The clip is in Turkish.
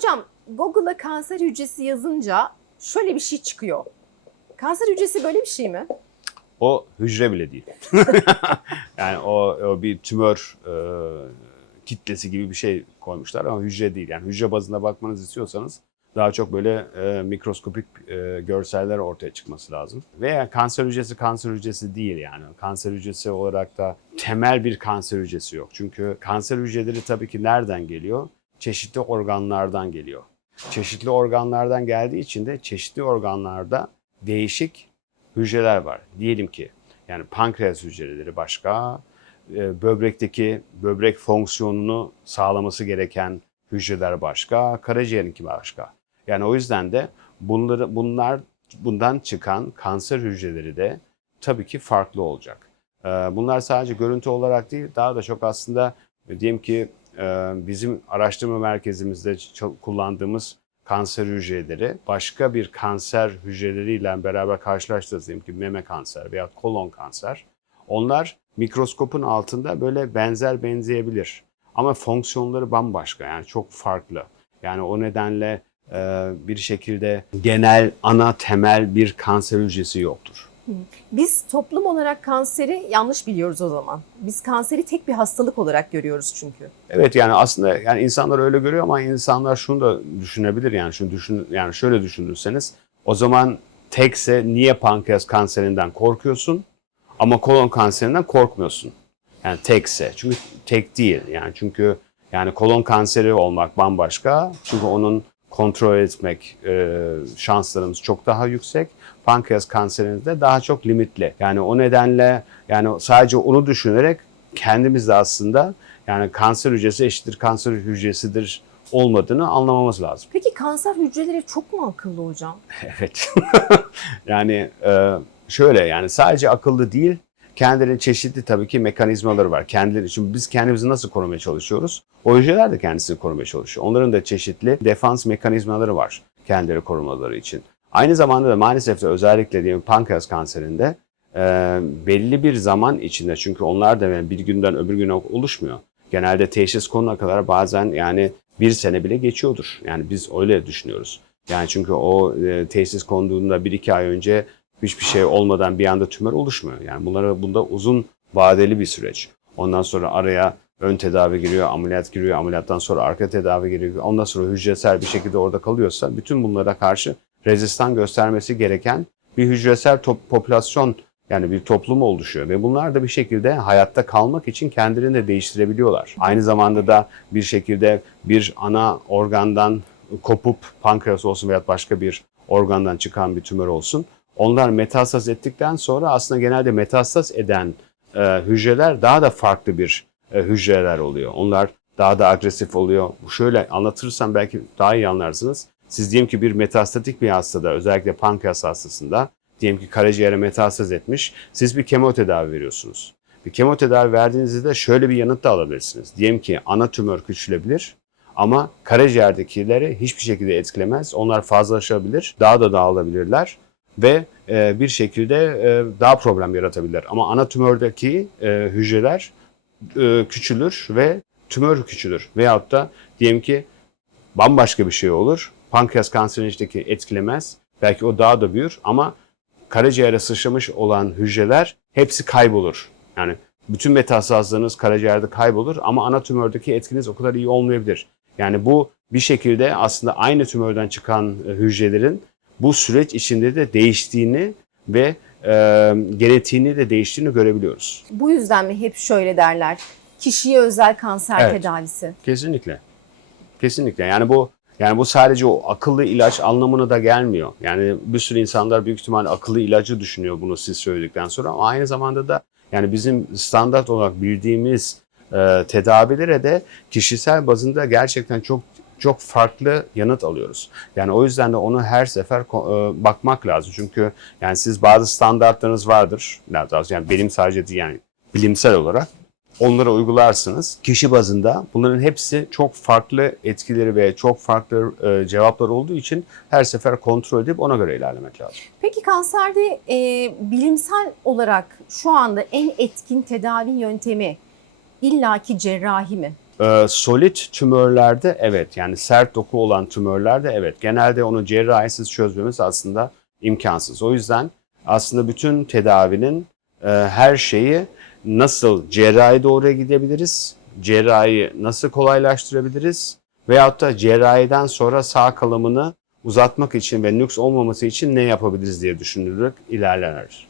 Hocam Google'a kanser hücresi yazınca şöyle bir şey çıkıyor. Kanser hücresi böyle bir şey mi? O hücre bile değil. Yani o bir tümör kitlesi gibi bir şey koymuşlar ama hücre değil. Yani hücre bazında bakmanızı istiyorsanız daha çok böyle mikroskopik görseller ortaya çıkması lazım. Veya kanser hücresi değil yani. Kanser hücresi olarak da temel bir kanser hücresi yok. Çünkü kanser hücreleri tabii ki nereden geliyor? Çeşitli organlardan geliyor. Çeşitli organlardan geldiği için de çeşitli organlarda değişik hücreler var. Diyelim ki yani pankreas hücreleri başka, böbrekteki böbrek fonksiyonunu sağlaması gereken hücreler başka, karaciğerinki başka. Yani o yüzden de bundan çıkan kanser hücreleri de tabii ki farklı olacak. Bunlar sadece görüntü olarak değil, daha da çok aslında diyelim ki bizim araştırma merkezimizde kullandığımız kanser hücreleri başka bir kanser hücreleriyle beraber karşılaştığımız diyelim ki meme kanser veya kolon kanser. Onlar mikroskopun altında böyle benzeyebilir. Ama fonksiyonları bambaşka yani çok farklı. Yani o nedenle bir şekilde genel ana temel bir kanser hücresi yoktur. Biz toplum olarak kanseri yanlış biliyoruz o zaman. Biz kanseri tek bir hastalık olarak görüyoruz çünkü. Evet yani aslında yani insanlar öyle görüyor ama insanlar şunu da düşünebilir yani yani şöyle düşünürseniz o zaman tekse niye pankreas kanserinden korkuyorsun ama kolon kanserinden korkmuyorsun? Yani tekse çünkü tek değil yani çünkü yani kolon kanseri olmak bambaşka çünkü onun kontrol etmek şanslarımız çok daha yüksek. Pankreas kanserinde daha çok limitli. Yani o nedenle yani sadece onu düşünerek kendimiz de aslında yani kanser hücresi eşittir kanser hücresidir olmadığını anlamamız lazım. Peki kanser hücreleri çok mu akıllı hocam? Evet. Yani şöyle yani sadece akıllı değil kendilerinin çeşitli tabii ki mekanizmaları var. Kendileri için biz kendimizi nasıl korumaya çalışıyoruz? O hücreler de kendisini korumaya çalışıyor. Onların da çeşitli defans mekanizmaları var kendileri korumaları için. Aynı zamanda da maalesef de özellikle diyelim pankreas kanserinde belli bir zaman içinde çünkü onlar da bir günden öbür güne oluşmuyor. Genelde teşhis konuna kadar bazen yani bir sene bile geçiyordur. Yani biz öyle düşünüyoruz. Yani çünkü o teşhis konduğunda 1-2 ay önce hiçbir şey olmadan bir anda tümör oluşmuyor. Yani bunda uzun vadeli bir süreç. Ondan sonra araya ön tedavi giriyor, ameliyat giriyor, ameliyattan sonra arka tedavi giriyor. Ondan sonra hücresel bir şekilde orada kalıyorsa bütün bunlara karşı rezistan göstermesi gereken bir hücresel popülasyon yani bir toplum oluşuyor ve bunlar da bir şekilde hayatta kalmak için kendilerini de değiştirebiliyorlar. Aynı zamanda da bir şekilde bir ana organdan kopup pankreas olsun veya başka bir organdan çıkan bir tümör olsun. Onlar metastaz ettikten sonra aslında genelde metastaz eden hücreler daha da farklı bir hücreler oluyor. Onlar daha da agresif oluyor. Şöyle anlatırsam belki daha iyi anlarsınız. Siz diyelim ki bir metastatik bir hastada özellikle pankreas hastasında diyelim ki karaciğere metastaz etmiş. Siz bir kemotedavi veriyorsunuz. Bir kemotedavi verdiğinizde de şöyle bir yanıt da alabilirsiniz. Diyelim ki ana tümör küçülebilir ama karaciğerdekileri hiçbir şekilde etkilemez. Onlar fazlalaşabilir, daha da dağılabilirler ve bir şekilde daha problem yaratabilirler. Ama ana tümördeki hücreler küçülür ve tümör küçülür. Veyahut da diyelim ki bambaşka bir şey olur. Pankreas kanserindeki etkilemez. Belki o daha da büyür ama karaciğere sıçramış olan hücreler hepsi kaybolur. Yani bütün metastazlarınız karaciğerde kaybolur ama ana tümördeki etkiniz o kadar iyi olmayabilir. Yani bu bir şekilde aslında aynı tümörden çıkan hücrelerin bu süreç içinde de değiştiğini ve genetiğini de değiştiğini görebiliyoruz. Bu yüzden mi hep şöyle derler? Kişiye özel kanser Evet. tedavisi. Kesinlikle. Kesinlikle. Yani bu sadece o akıllı ilaç anlamına da gelmiyor. Yani bir sürü insanlar büyük ihtimalle akıllı ilacı düşünüyor bunu siz söyledikten sonra ama aynı zamanda da yani bizim standart olarak bildiğimiz tedavilere de kişisel bazında gerçekten çok farklı yanıt alıyoruz. Yani o yüzden de onu her sefer bakmak lazım. Çünkü yani siz bazı standartlarınız vardır. Yani benim sadece değil yani bilimsel olarak onlara uygularsınız. Kişi bazında bunların hepsi çok farklı etkileri ve çok farklı cevaplar olduğu için her sefer kontrol edip ona göre ilerlemek lazım. Peki kanserde bilimsel olarak şu anda en etkin tedavi yöntemi illaki cerrahi mi? Solid tümörlerde evet, yani sert doku olan tümörlerde evet. Genelde onu cerrahisiz çözmemiz aslında imkansız. O yüzden aslında bütün tedavinin her şeyi nasıl cerrahi doğru gidebiliriz, cerrahi nasıl kolaylaştırabiliriz veyahut da cerrahiden sonra sağ kalımını uzatmak için ve nüks olmaması için ne yapabiliriz diye düşünülerek ilerlenir.